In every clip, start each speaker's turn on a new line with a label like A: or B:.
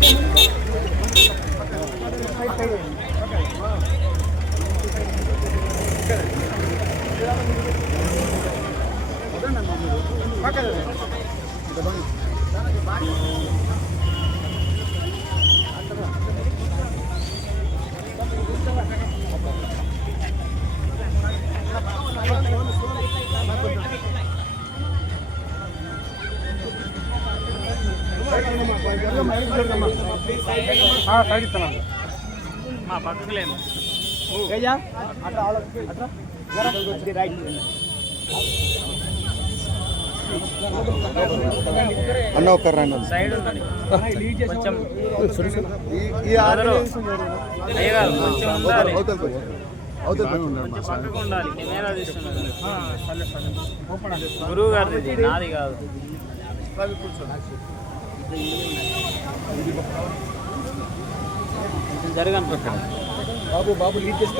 A: మా పక్కకు సైడ్ తీస్తున్నారు గురువు గారిది నాది కాదు కొంచెం జరగండి
B: బాబు బాబు లీడ్ ఇది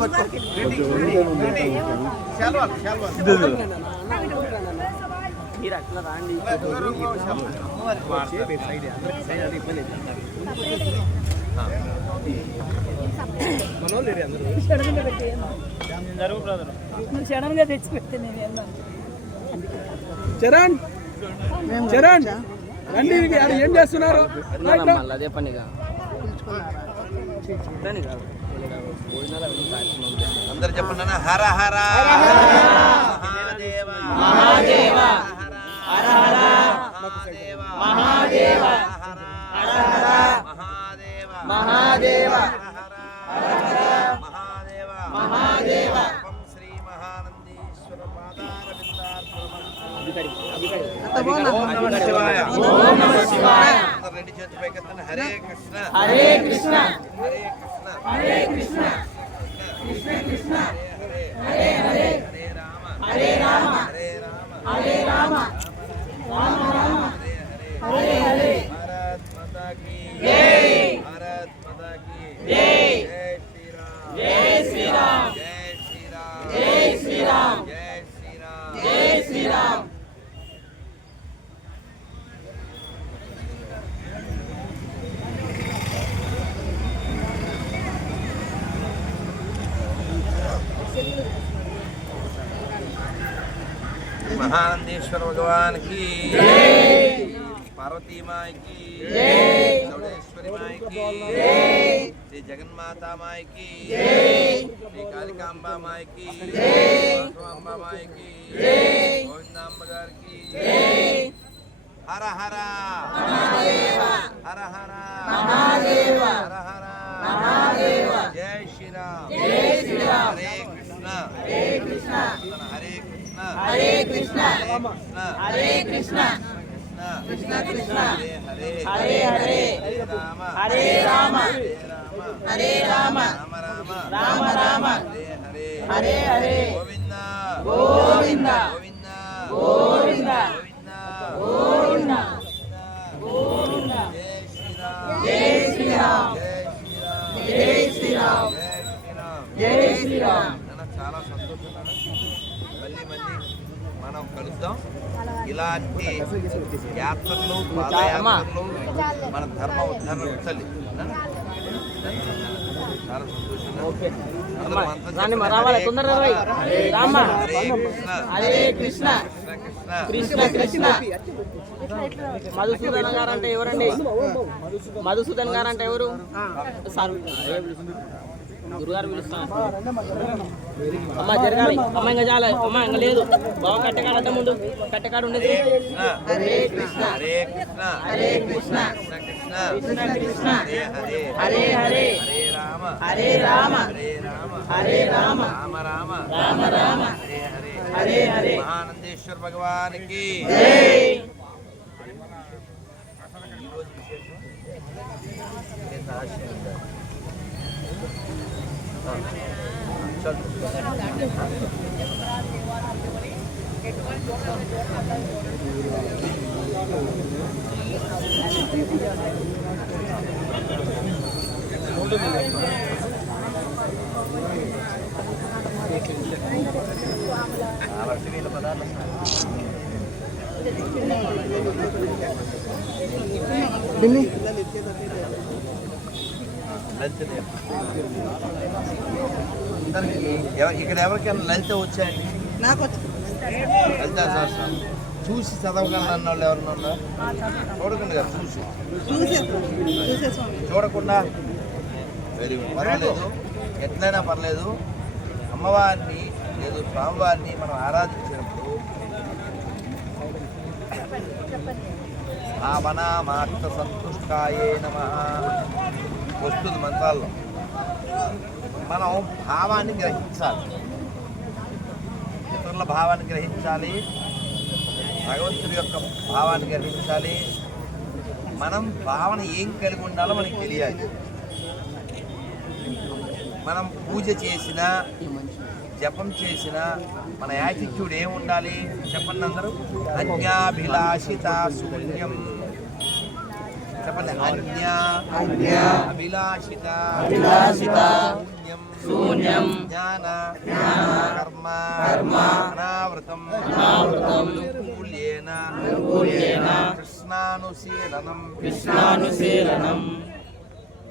B: పట్టుకో.
A: మీరు అట్లా రాండి జరుగు బ్రదర్
C: నువ్వు సడన్గా తెచ్చిపెడితే నేను వెళ్ళాను
D: చరణ్ చరణ్ రండి ఏం చేస్తున్నారు?
A: అదే పనిగా.
B: అందరు చెప్పండి. హర హర. మహాదేవ.
A: మహాదేవ.
B: హర హర మహాదేవ. మహాదేవ. హర హర మహాదేవ.
A: మహాదేవ.
B: రెండు చేతులు పైకెత్తండి. హరే కృష్ణ
A: హరే కృష్ణ
B: హరే కృష్ణ హరే కృష్ణ కృష్ణ महानंदेश्वर भगवान की पार्वती माई की चौड़ेश्वरी माई की श्री जगन्माता माई की श्री कालिकांबा माई की अम्बा माई की गोविंदाम्बगर की हर हर हर हर महादेव हर हर महादेव जय श्री राम जय కృష్ణ. హరే కృష్ణ. హరే కృష్ణ. హరే కృష్ణ హరే కృష్ణ. కృష్ణ. కృష్ణ హరే హరే. హరే రామ. హరే రామ. హరే రామ. రామ. రామ హరే హరే. గోవింద. గోవింద. గోవింద. గోవింద. గోవింద. జై శ్రీరామ్. జై శ్రీరామ్. జై శ్రీరామ్. జై శ్రీరామ్. కలుద్దాం. ఇలాంటి యాత్రలు పాదయాత్రలు మన ధర్మ ఉద్ధరణ తల్లి. చాలా సంతోషంగా హరే కృష్ణ
A: కృష్ణ
B: కృష్ణ.
A: మధుసూదన్ గారు అంటే ఎవరండి? మధుసూదన్ గారు అంటే ఎవరు? సార్. గురుగారు పిలుస్తాను అమ్మ జరగాలి అమ్మ ఇంకా చాలు. అమ్మ ఇంకా లేదు. బావ కట్టెకాడ అడ్డం ఉండు. కట్టెకాడ ఉండేది.
B: హరే కృష్ణ. హరే కృష్ణ. హరే కృష్ణ. కృష్ణ కృష్ణ. కృష్ణ హరే హరే.
A: హరే
B: రామ.
A: హరే రామ.
B: హరే రామ.
A: హరే రామ.
B: రామ రామ.
A: రామ రామ.
B: హరే హరే.
A: హరే హరే.
B: మహానందేశ్వర భగవానికి. ఈరోజు విశేషం. ఎంత ఆశయం ఉందా? ఆ, చల్.
C: ఆ
B: లలిత నేర్పు. అందరికీ ఎవ- ఇక్కడ ఎవరికైనా లలిత వచ్చాయండి?
E: నాకు
B: లలిత చూసి చదవగలను అన్న వాళ్ళు ఎవరన్నా ఉన్నారా? చూడకుండా కదా చూసి. చూడకుండా? వెరీ గుడ్ పర్వాలేదు. ఎట్లయినా పర్లేదు. అమ్మవారిని లేదు స్వామివారిని మనం ఆరాధించినప్పుడు భావన మాత సంతుష్టాయే నమ. వస్తుంది మంత్రాల్లో. మనం భావాన్ని గ్రహించాలి. ఇతరుల భావాన్ని గ్రహించాలి. భగవంతుడి యొక్క భావాన్ని గ్రహించాలి. మనం భావన ఏం కలిగి ఉండాలో మనకి తెలియాలి. మనం పూజ చేసినా జపం చేసినా మన యాటిట్యూడ్ ఏం ఉండాలి చెప్పండి అందరూ. అన్యాభిలాషిత శూన్యం. చెప్పండి. అన్యా అన్యా అభిలాషిత
A: అభిలాషిత
B: శూన్యం
A: శూన్యం
B: జ్ఞాన కర్మ కర్మ అనావృతం
A: అనావృతం
B: అనుకూల్యేన
A: అనుకూల్యేన
B: కృష్ణానుశీలనం
A: కృష్ణానుశీలనం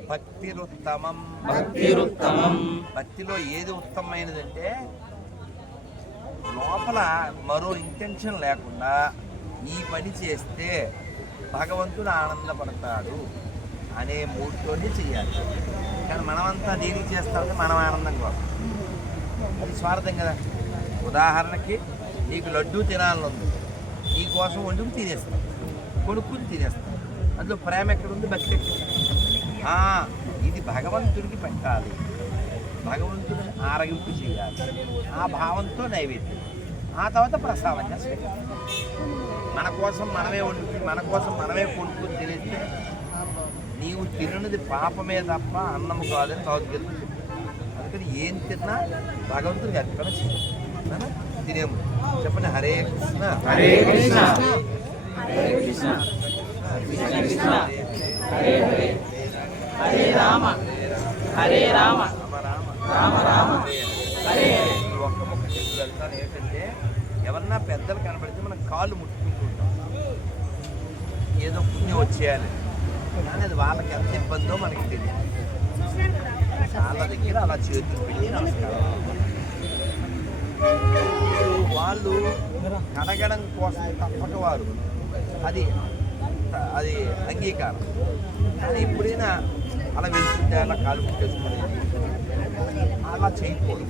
B: భక్తిరుత్తమం
A: భక్తిరుత్తమం.
B: భక్తిలో ఏది ఉత్తమమైనదంటే లోపల మరో ఇంటెన్షన్ లేకుండా ఈ పని చేస్తే భగవంతుడు ఆనందపడతాడు అనే మూడుతోనే చేయాలి కానీ మనమంతా దేనికి చేస్తామంటే మనం ఆనందం కోసం అది స్వార్థం కదా. ఉదాహరణకి నీకు లడ్డూ తినాలని ఉంది నీకోసం వండుకు తినేస్తాం. కొనుక్కుని తినేస్తాం. అందులో ప్రేమ ఎక్కడుంది? భక్తి ఎక్కడ ఇది భగవంతుడికి పెట్టాలి. భగవంతుడిని ఆరగింపు చేయాలి ఆ భావంతో నైవేద్యం. ఆ తర్వాత ప్రసాదంగా స్వీకరించాలి మన కోసం మనమే వండుకుని మన కోసం మనమే కొనుక్కుని తినేస్తే నీవు తిన్నది పాపమే తప్ప అన్నము కాదని చదువుకెళ్ళి అందుకని ఏం తిన్నా భగవంతుడికి అర్పణ చేయాలి. తినేము. చెప్పండి హరే కృష్ణ.
A: హరే కృష్ణ. హరే కృష్ణ. కృష్ణ కృష్ణ. హరే హరే. హరే రామ. హరే రామ.
B: రామ రామ
A: రామ రామ హరే హరే
B: ఈ ఒక్క వెళ్తాను ఏంటంటే ఎవరన్నా పెద్దలు కనబడితే మనం కాళ్ళు ముట్టుకుంటూ ఉంటాం ఏదో పుణ్యం వచ్చేయాలి. కానీ అది వాళ్ళకి ఎంత ఇబ్బందో మనకి తెలియదు. వాళ్ళ దగ్గర అలా చేతులు పెట్టి నమస్కారం వాళ్ళు కడగడం కోసం తప్పక వారు. అది అది అంగీకారం. కానీ ఎప్పుడైనా అలా వెళ్తుంటే అలా కాలు పుట్టేసుకునేది అలా చేయకూడదు.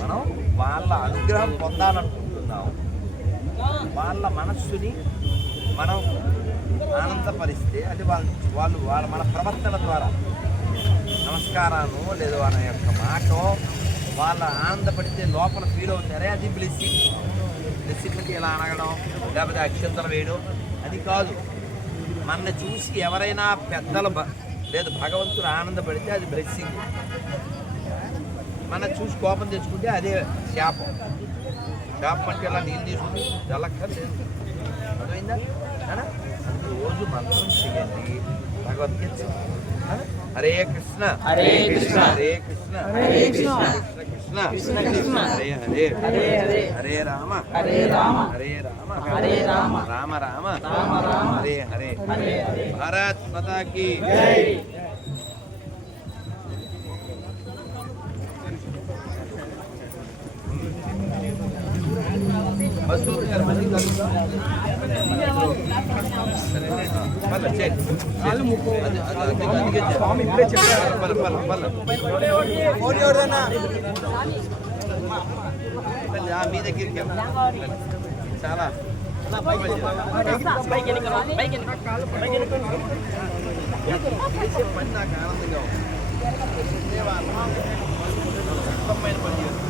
B: మనం వాళ్ళ అనుగ్రహం పొందాలనుకుంటున్నాం. వాళ్ళ మనస్సుని మనం ఆనందపరిస్తే అది వాళ్ళ వాళ్ళు వాళ్ళ మన ప్రవర్తన ద్వారా నమస్కారాలు లేదా వాళ్ళ యొక్క మాట వాళ్ళ ఆనందపడితే లోపల ఫీల్ అవుతారే అది బ్లెస్సింగ్ బ్లెస్సింగ్కి ఇలా అనగడం లేకపోతే అక్షంతలు వేయడం? అది కాదు. మన చూసి ఎవరైనా పెద్దలు లేదు లేదా భగవంతుడు ఆనందపడితే అది బ్లెస్సింగ్ మన చూసి కోపం తెచ్చుకుంటే అదే శాపం. శాపం అంటే ఇలా నీళ్ళు తీసుకుని జలక్కర్లేదు అర్థమైందా? అనా? రోజు మంత్రం చేయండి. భగవద్గీత చేయండి. అనా? హరే కృష్ణ.
A: హరే కృష్ణ.
B: హరే కృష్ణ.
A: హరే కృష్ణ.
B: కృష్ణ.
A: కృష్ణ కృష్ణ.
B: హరే హరే.
A: హరే హరే.
B: హరే రామ.
A: హరే రామ.
B: హరే రామ.
A: హరే రామ.
B: రామ రామ.
A: రామ రామ.
B: హరే హరే.
A: హరే హరే.
B: భారత్ మాతా కీ
A: జై
B: మసూర్ గారు మళ్ళీ కలుద్దాం. పల్ల, చేయండి. అది- అది- అది- అందుకే
D: స్వామి ఇప్పుడే చెప్పారు
B: పల్ల, పల్ల, పల్ల. పల్ల, ఆ, మీ దగ్గరికి వెళ్ళు. చాలా
A: పైకి ఎన్నికలు పైకి ఎన్నికలు పైకి ఎన్నికలు
B: చేసే పని నాకు ఆనందంగా ఉంది చేసే వాళ్ళు ఉత్తమమైన పని చేస్తున్నారు.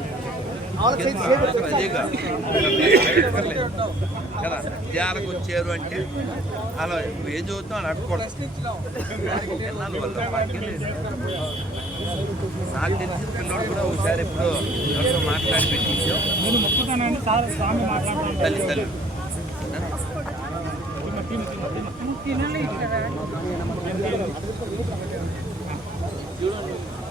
B: కదా విద్యాలకు వచ్చారు అంటే అలా నువ్వు ఏం చదువుతావు అని అడగకూడదు. లేదు. నాకు తెలిసిన పిల్లోడు కూడా ఒకసారి ఎప్పుడో ఎవరితో మాట్లాడి పెట్టించాం.
D: నేను మొక్కుతానండి సార్ స్వామి మాట్లాడతాను
B: తల్లి తల్లి.
D: ఆడ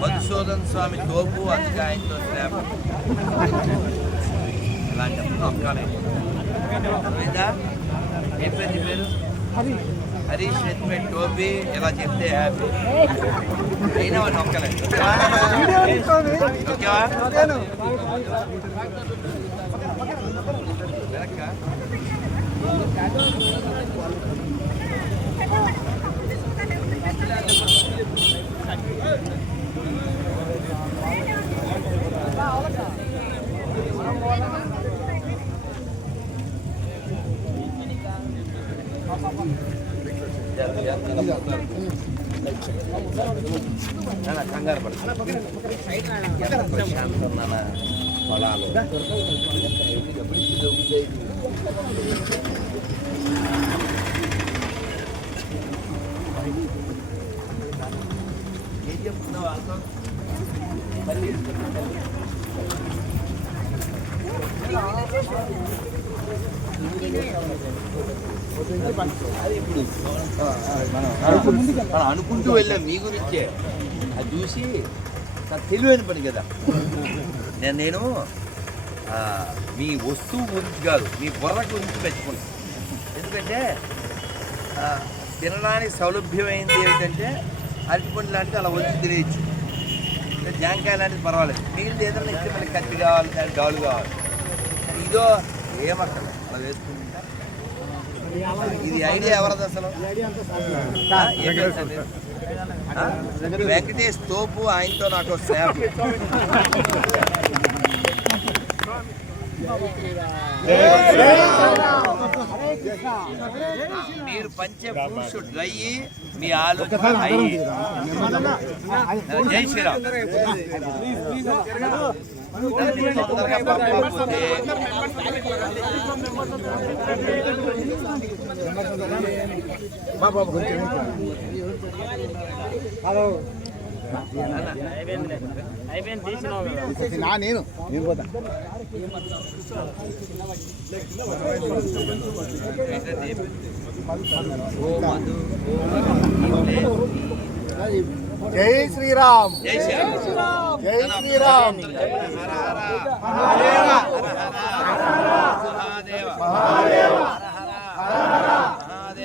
B: మధుసూదన్ స్వామి తోపు అందుకే ఆయనతో స్లాబ్ అలాంటి నొక్కాలి ఏం పేరు? హరీష్ రెడ్డి టోపీ. ఇలా చెప్తే హ్యాపీ అయినా వాడు నొక్కలేదు ఓకేవా వెనక్కా? నాన్న, కంగారు పడు ఎంత ప్రశాంతం నాన్న పొలాలు మనం అనుకుంటూ వెళ్ళాం మీ గురించే. అది చూసి నాకు తెలివైన పని కదా. నేను నేను మీ వస్తువు గురించి కాదు మీ బుర్ర గురించి మెచ్చుకున్నాను ఎందుకంటే తినడానికి సౌలభ్యమైంది ఏమిటంటే అరటిపండు లాంటివి అలా వచ్చి తినేయచ్చు. జాంకాయ లాంటిది పర్వాలేదు. నీళ్ళు ఏదైనా ఇస్తే మనకి కత్తి కావాలి దాని డాలు కావాలి. ఇదో ఏమక్కర్లేదు అలా వేసుకుంటా ఇది ఐడియా ఎవరిది అసలు? వెంకటేష్ తోపు ఆయనతో నాకు స్నేహం. మీరు పంచే ఫ్రూట్స్ డ్రై మీ ఆలోచన జై శ్రీరామ్. తొందరగా
D: నా నేను నేను పోతా. జై శ్రీరామ్
B: జై శ్రీరామ్
D: జై శ్రీరామ్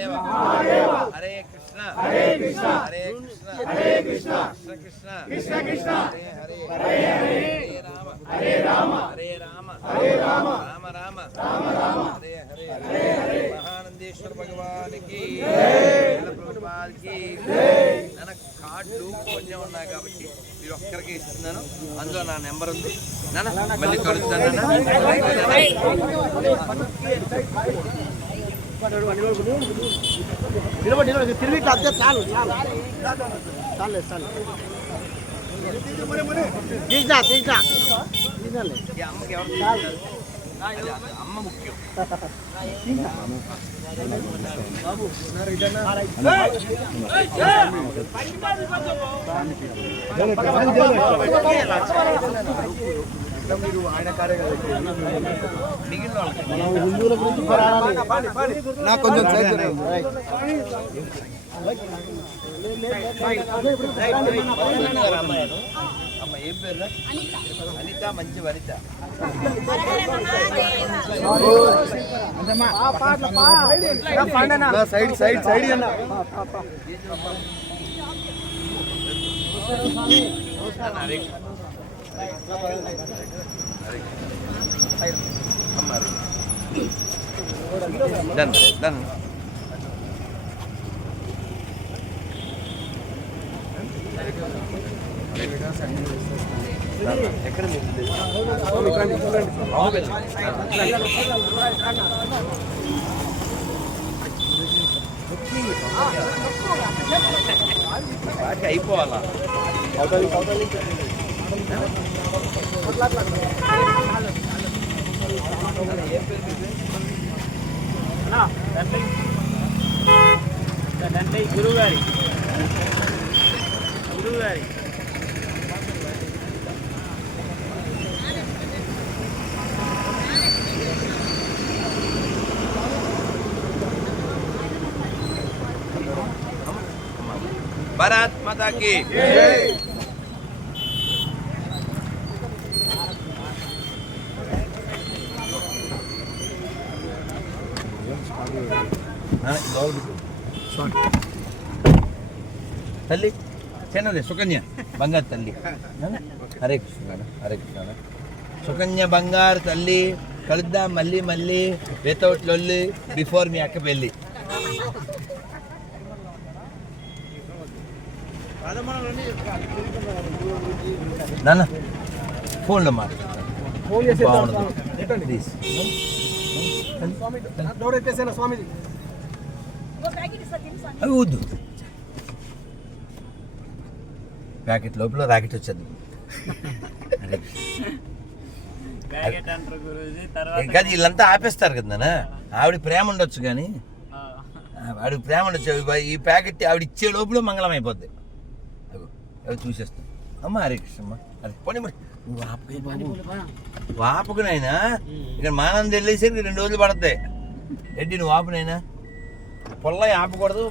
B: హరే కృష్ణ హరే కృష్ణ హరే కృష్ణ హరే కృష్ణ. కృష్ణ కృష్ణ కృష్ణ హరే హరే హరే రామ హరే రామ హరే రామ హరే రామ రామ రామ రామ రామ హరే హరే హరే హరే మహానందేశ్వర భగవానికి ప్రభుపాల్కి నన్న కార్డు కొంచెం ఉన్నాయి కాబట్టి మీరు ఒక్కరికి ఇస్తున్నాను అందులో నా నెంబర్ ఉంది నాన్న మళ్ళీ కలుగుతాను
D: నిలబడి నిలబడి తిరిగి ఇట్లా అద్దె చాలు చాలు చాలు చాలు తీసినా తీసినా
B: అమ్మ ముఖ్యం
D: హిందువుల గురించి నాకు కొంచెం
B: అమ్మ ఏం పేరు అనిత మంచి వనిత
D: సైడ్ సైడ్ సైడ్ అన్న
B: నాన్న, డన్ డన్ ఎక్కడ అయిపోవాలా అవతలి హరే బాగా అయిపోవాలా
A: గురువు గారి గురువు గారి
B: భారత్ మాతాకి తల్లి చిన్నది సుకన్య బంగారు తల్లి హరే కృష్ణ హరే కృష్ణ. సుకన్య బంగారు తల్లి కలుద్దాం మళ్ళీ మళ్ళీ వితౌట్ లొల్లి బిఫోర్ మీ అక్క పెళ్ళి నాన్న ఫోన్లో మాట్లాడతాను
D: ఫోన్ చేసి
B: బాగుండదు ప్లీజ్
D: డోర్ ఎత్తేసాను స్వామిజీ
B: అవి వద్దు. ప్యాకెట్ లోపల రాకెట్ వచ్చేది. కాదు వీళ్ళంతా ఆపేస్తారు కదా నాన్న. ఆవిడ ప్రేమ ఉండొచ్చు కానీ. ఆవిడ ప్రేమ ఉండొచ్చు. అవి- ఈ ప్యాకెట్ ఆవిడ ఇచ్చే లోపల మంగళం అయిపోద్ది. అవి చూసేస్తాం. అమ్మ హరే కృష్ణమ్మ. అరే పోనీ మరి. వాపుకునైనా? ఇక్కడ మానం వెళ్ళేసరికి రెండు రోజులు పడతాయి. రెడ్డి నువ్వు వాపునైనా? పొల్ల ఆపకూడదు